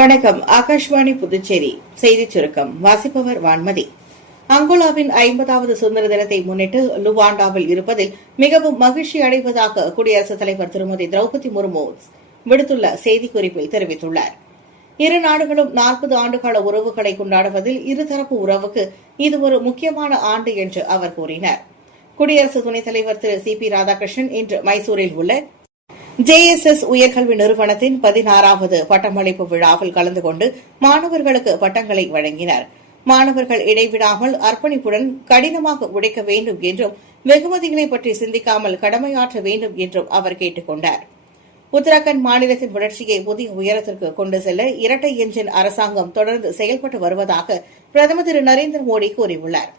வணக்கம். ஆகாஷ்வாணி புதுச்சேரி செய்திச் சுருக்கம் வாசிப்பவர் வான்மதி. அங்கோலாவின் 50வது சுதந்திர தினத்தை முன்னிட்டு லுவாண்டாவில் இருப்பதில் மிகவும் மகிழ்ச்சி அடைவதாக குடியரசுத் தலைவர் திருமதி திரௌபதி முர்மு விடுத்துள்ள செய்திக்குறிப்பில் தெரிவித்துள்ளார். இரு நாடுகளும் 40 ஆண்டுகால உறவுகளை கொண்டாடுவதில் இருதரப்பு உறவுக்கு இது ஒரு முக்கியமான ஆண்டு என்று அவர் கூறினார். குடியரசு துணைத் தலைவர் திரு சி பி ராதாகிருஷ்ணன் இன்று மைசூரில் உள்ள JSS உயர்கல்வி நிறுவனத்தின் 16வது பட்டமளிப்பு விழாவில் கலந்து கொண்டு மாணவர்களுக்கு பட்டங்களை வழங்கினார். மாணவர்கள் இடைவிடாமல் அர்ப்பணிப்புடன் கடினமாக உழைக்க வேண்டும் என்றும் வெகுமதிகளை பற்றி சிந்திக்காமல் கடமையாற்ற வேண்டும் என்றும் அவர் கேட்டுக் கொண்டார். உத்தரகாண்ட் மாநிலத்தின் வளர்ச்சியை புதிய உயரத்திற்கு கொண்டு செல்ல இரட்டை எஞ்சின் அரசாங்கம் தொடர்ந்து செயல்பட்டு வருவதாக பிரதமர் திரு நரேந்திர மோடி கூறியுள்ளார்.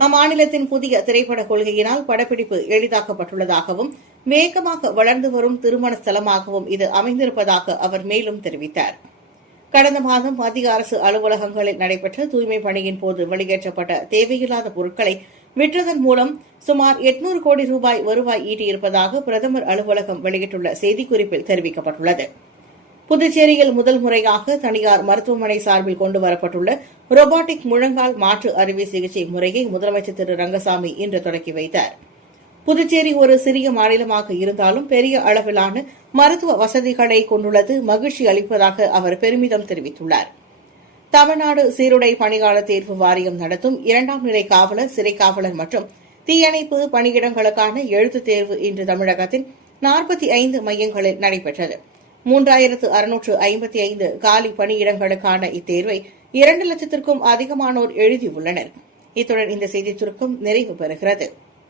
அம்மாநிலத்தின் புதிய திரைப்பட கொள்கையினால் படப்பிடிப்பு எளிதாக்கப்பட்டுள்ளதாகவும் வேகமாக வளர்ந்து வரும் திருமண ஸ்தலமாகவும் இது அமைந்திருப்பதாக அவர் மேலும் தெரிவித்தார். கடந்த மாதம் மத்திய அரசு அலுவலகங்களில் நடைபெற்ற தூய்மை பணியின் போது வெளியேற்றப்பட்ட தேவையில்லாத பொருட்களை விற்றதன் மூலம் சுமார் 800 கோடி ரூபாய் வருவாய் ஈட்டியிருப்பதாக பிரதமர் அலுவலகம் வெளியிட்டுள்ள செய்திக்குறிப்பில் தெரிவிக்கப்பட்டுள்ளது. புதுச்சேரியில் முதல் முறையாக தனியார் மருத்துவமனை சார்பில் கொண்டுவரப்பட்டுள்ள ரோபாட்டிக் முழங்கால் மாற்று அறுவை சிகிச்சை முறையை முதலமைச்சர் திரு ரங்கசாமி இன்று தொடக்கி வைத்தார். புதுச்சேரி ஒரு சிறிய மாநிலமாக இருந்தாலும் பெரிய அளவிலான மருத்துவ வசதிகளை கொண்டுள்ளது மகிழ்ச்சி அளிப்பதாக அவர் பெருமிதம் தெரிவித்துள்ளார். தமிழ்நாடு சீருடை பணியாளர் தேர்வு வாரியம் நடத்தும் 2ஆம் நிலை காவலர், சிறை காவலர் மற்றும் தீயணைப்பு பணியிடங்களுக்கான எழுத்துத் தேர்வு இன்று தமிழகத்தின் 45 மையங்களில் நடைபெற்றது. 3655 காலி பணியிடங்களுக்கான இத்தேர்வை 2 லட்சத்திற்கும் அதிகமானோர் எழுதியுள்ளனர். இத்துடன் இந்த செய்திச் சுருக்கம் நிறைவு பெறுகிறது.